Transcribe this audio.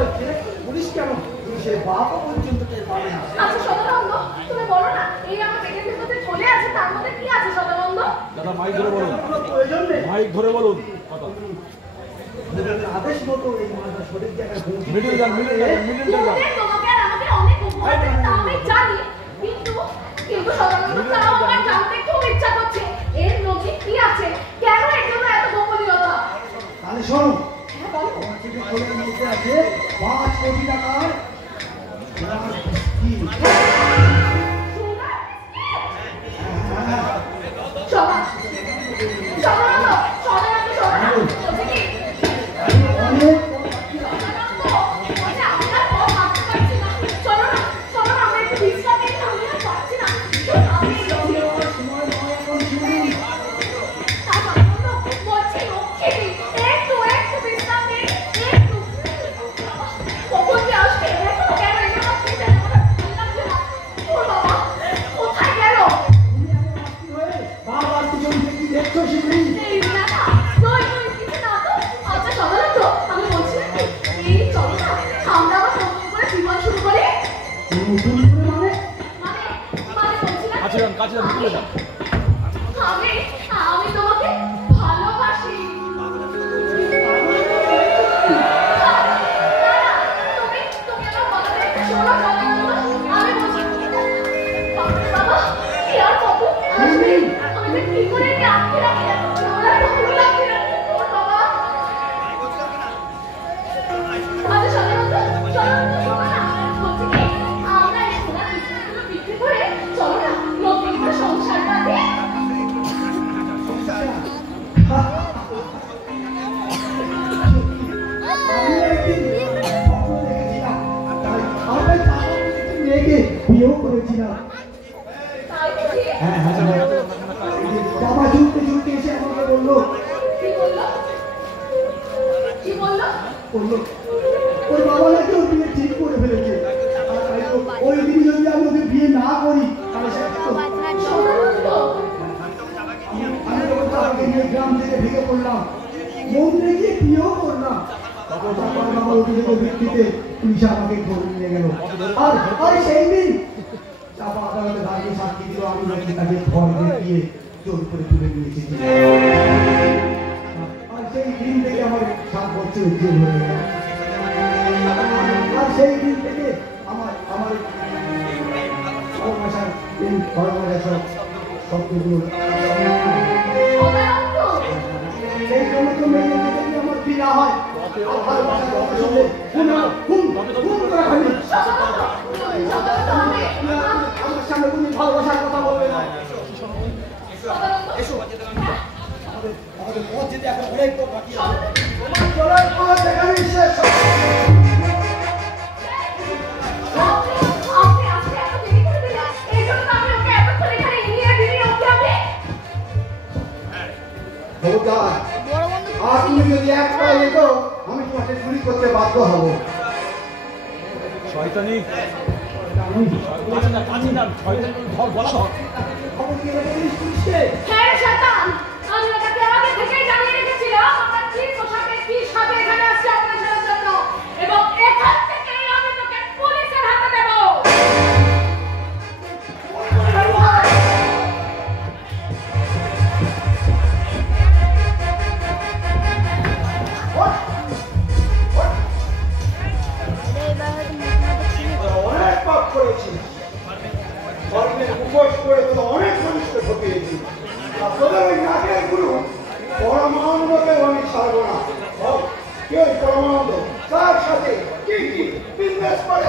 হচ্ছে পুলিশ কেন পুলিশের বাবা পর্যন্ত টের পাবে না। আচ্ছা সদানন্দ, তুমি বলো না এই আমার পেটের ভিতরে চলে আছে তার মধ্যে কি আছে সদানন্দ? দাদা মাইক ধরে বলুন, প্রয়োজন নেই, মাইক ধরে বলুন কথা। আদেশ মতো এই মালটা সঠিক জায়গায় পৌঁছে মিডিল যান, মিডিল যান, মিডিল যান। তোমাকে আর আমাকে অনেক উপহার দেবে তা আমি জানি, কিন্তু সদানন্দ তাও আমার জানতে খুব ইচ্ছা করছে এর মধ্যে কি আছে, কেন এর জন্য এত গোপনীয়তা? তাহলে শোনো, হ্যাঁ বলো। আমার চিঠি খোলের মধ্যে আছে 5 কোটি টাকার কি আমি তোমাকে ভালোবাসি। তুমি আমার কথাটা একটু শোনো সদানন্দ, আমি বলছি বাবা কি আর কত আসবে, আমি কি করে একে আটকে রাখি, ওরা তো ভুল লাগছে ওর বাবা। আচ্ছা সদানন্দ শোনো না, বলছি কি আমরা এই সোনার বিস্কুটগুলো বিক্রি করে চলো না নতুন করে সংসার বাঁধি। বিয়েও করেছিলাম। বাবা ঝুঁকতে ঝুঁকতে এসে আমাকে বললো ওই বাবা নাকি ওর বিয়ে ঠিক করে ফেলেছে, ওই দিন যদি আমি ওকে বিয়ে না করি আমি গ্রাম থেকে ভেঙে পড়লাম, মন্দিরে গিয়ে বিয়েও করলাম। বাবা অভিযোগ ভিত্তিতে পুলিশ আমাকে ধরে নিয়ে গেল, আর সেই দিন চাপা আদালতে দাঁড়িয়ে সাক্ষী দিল আমি নাকি তাকে ঘর দেখিয়ে জোর করে তুলে নিয়েছি। আর সেই দিন থেকে আমার 7 বছর উজ্জ্বল হয়ে গেল। আর সেই দিন থেকে আমার এই সব শব্দগুলো সেই জন্য তো মেয়ে যদি আমার বিনা হয় আমার সামনে তুমি ভালোবাসার কথা বলবে না। এসো আমাদের পথ যেতে এখন অনেক পথ বাকি আছে, চলার পথ এখানেই শেষ। আর তুমি যদি একটা লেখো আমি তোমাকে চুরি করতে বাধ্য হব। শয়তানি বলা ধর খবর কি বলিস পুলিশকে? হ্যাঁ শয়তান, আমি ওটাকে আগে থেকেই জানিয়ে রেখেছিলাম আমরা কি পোশাকে কি সাজে এখানে আসছি অপারেশনের জন্য, এবং এখান থেকেই আমি তোকে পুলিশের হাতে দেব। অনেক পাপ করেছি, ধর্মের উপোস করে তো অনেক মানুষকে ঠকিয়েছি, আর তোদের ওই নাটের গুরু পরমানন্দকে আমি ছাড়বো না। কি ওই পরমানন্দ তার সাথে কি বিজনেস করে